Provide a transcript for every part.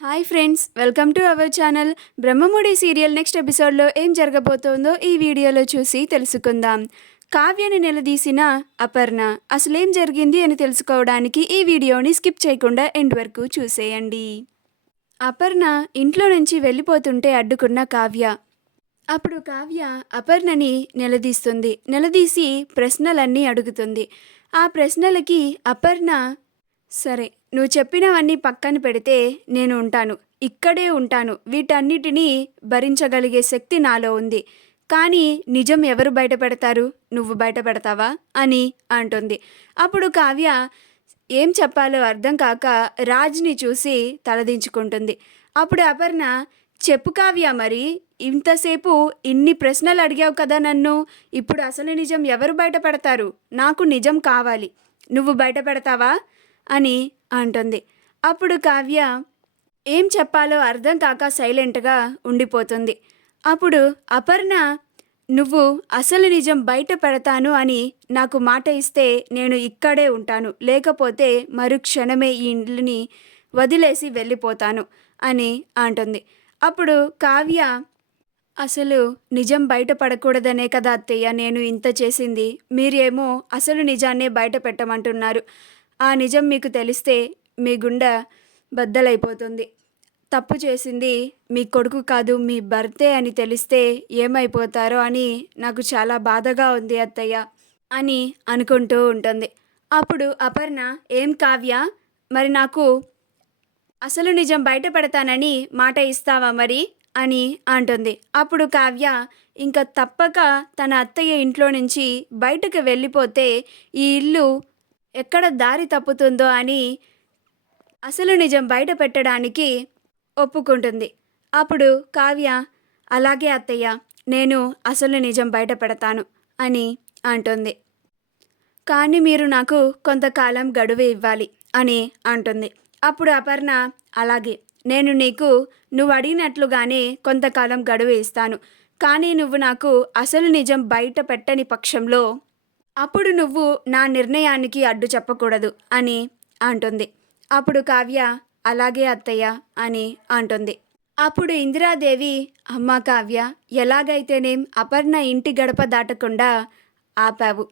Hi friends, welcome to our channel. Brahmamudi serial next ఎపిసోడ్లో ఏం జరగబోతోందో ఈ వీడియోలో చూసి తెలుసుకుందాం. కావ్యని నిలదీసిన అపర్ణ అసలేం జరిగింది అని తెలుసుకోవడానికి ఈ వీడియోని స్కిప్ చేయకుండా ఎండ్ వరకు చూసేయండి. అపర్ణ ఇంట్లో నుంచి వెళ్ళిపోతుంటే అడ్డుకున్న కావ్య. అప్పుడు కావ్య అపర్ణని నిలదీసి ప్రశ్నలన్నీ అడుగుతుంది. ఆ ప్రశ్నలకి అపర్ణ, సరే నువ్వు చెప్పినవన్నీ పక్కన పెడితే నేను ఉంటాను, ఇక్కడే ఉంటాను, వీటన్నిటినీ భరించగలిగే శక్తి నాలో ఉంది. కానీ నిజం ఎవరు బయటపెడతారు? నువ్వు బయటపెడతావా అని అంటుంది. అప్పుడు కావ్య ఏం చెప్పాలో అర్థం కాక రాజ్ని చూసి తలదించుకుంటుంది. అప్పుడు అపర్ణ, చెప్పు కావ్య, మరి ఇంతసేపు ఇన్ని ప్రశ్నలు అడిగావు కదా నన్ను, ఇప్పుడు అసలు నిజం ఎవరు బయటపెడతారు? నాకు నిజం కావాలి, నువ్వు బయటపెడతావా అని అంటుంది. అప్పుడు కావ్య ఏం చెప్పాలో అర్థం కాక సైలెంట్గా ఉండిపోతుంది. అప్పుడు అపర్ణ, నువ్వు అసలు నిజం బయట పెడతాను అని నాకు మాట ఇస్తే నేను ఇక్కడే ఉంటాను, లేకపోతే మరుక్షణమే ఈ ఇంటిని వదిలేసి వెళ్ళిపోతాను అని అంటుంది. అప్పుడు కావ్య, అసలు నిజం బయటపడకూడదనే కదా అత్తయ్య నేను ఇంత చేసింది, మీరేమో అసలు నిజాన్నే బయట పెట్టమంటున్నారు. ఆ నిజం మీకు తెలిస్తే మీ గుండె బద్దలైపోతుంది. తప్పు చేసింది మీ కొడుకు కాదు, మీ భర్తే అని తెలిస్తే ఏమైపోతారో అని నాకు చాలా బాధగా ఉంది అత్తయ్య అని అనుకుంటూ ఉంటుంది. అప్పుడు అపర్ణ, ఏం కావ్య, మరి నాకు అసలు నిజం బయట పెడతానని మాట ఇస్తావా మరి అని అంటుంది. అప్పుడు కావ్య ఇంకా తప్పక తన అత్తయ్య ఇంట్లో నుంచి బయటకు వెళ్ళిపోతే ఈ ఇల్లు ఎక్కడ దారి తప్పుతుందో అని అసలు నిజం బయట పెట్టడానికి ఒప్పుకుంటుంది. అప్పుడు కావ్య, అలాగే అత్తయ్య, నేను అసలు నిజం బయట పెడతాను అని అంటుంది. కానీ మీరు నాకు కొంతకాలం గడువు ఇవ్వాలి అని అంటుంది. అప్పుడు అపర్ణ, అలాగే నేను నీకు నువ్వు అడిగినట్లుగానే కొంతకాలం గడువు ఇస్తాను, కానీ నువ్వు నాకు అసలు నిజం బయట పెట్టని పక్షంలో అప్పుడు నువ్వు నా నిర్ణయానికి అడ్డు చెప్పకూడదు అని అంటుంది. అప్పుడు కావ్య, అలాగే అత్తయ్య అని అంటుంది. అప్పుడు ఇందిరాదేవి, అమ్మ కావ్య, ఎలాగైతేనేం అపర్ణ ఇంటి గడప దాటకుండా ఆపావు.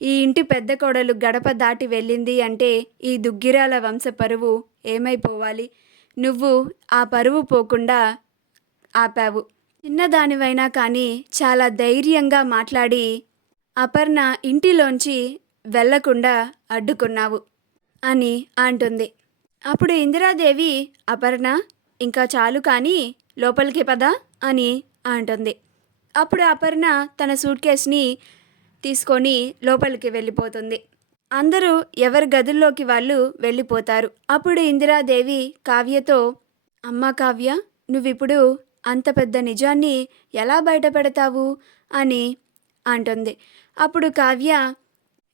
ఈ ఇంటి పెద్ద కోడలు గడప దాటి వెళ్ళింది అంటే ఈ దుగ్గిరాల వంశ పరువు ఏమైపోవాలి? నువ్వు ఆ పరువు పోకుండా ఆపావు. చిన్నదానివైనా కానీ చాలా ధైర్యంగా మాట్లాడి అపర్ణ ఇంటిలోంచి వెళ్లకుండా అడ్డుకున్నావు అని అంటుంది. అప్పుడు ఇందిరాదేవి, అపర్ణ ఇంకా చాలు కానీ లోపలికి పద అని అంటుంది. అప్పుడు అపర్ణ తన సూట్ కేసుని తీసుకొని లోపలికి వెళ్ళిపోతుంది. అందరూ ఎవరి గదుల్లోకి వాళ్ళు వెళ్ళిపోతారు. అప్పుడు ఇందిరాదేవి కావ్యతో, అమ్మ కావ్య, నువ్విప్పుడు అంత పెద్ద నిజాన్ని ఎలా బయటపెడతావు అని అంటుంది. అప్పుడు కావ్య,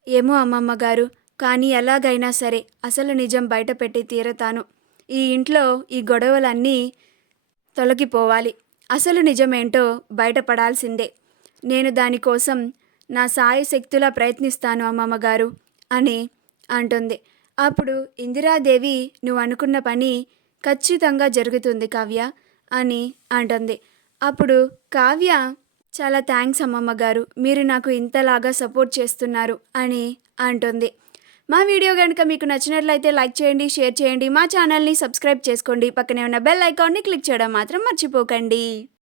ఏమో అమ్మమ్మ గారు, కానీ ఎలాగైనా సరే అసలు నిజం బయట పెట్టి తీరతాను. ఈ ఇంట్లో ఈ గొడవలన్నీ తొలగిపోవాలి, అసలు నిజమేంటో బయటపడాల్సిందే. నేను దానికోసం నా సాయశక్తులా ప్రయత్నిస్తాను అమ్మమ్మ గారు అని అంటుంది. అప్పుడు ఇందిరాదేవి, నువ్వు అనుకున్న పని ఖచ్చితంగా జరుగుతుంది కావ్య అని అంటుంది. అప్పుడు కావ్య, చాలా థ్యాంక్స్ అమ్మమ్మ గారు, మీరు నాకు ఇంతలాగా సపోర్ట్ చేస్తున్నారు అని అంటుంది. మా వీడియో కనుక మీకు నచ్చినట్లయితే లైక్ చేయండి, షేర్ చేయండి, మా ఛానల్ని సబ్స్క్రైబ్ చేసుకోండి, పక్కనే ఉన్న బెల్ ఐకాన్ని క్లిక్ చేయడం మాత్రం మర్చిపోకండి.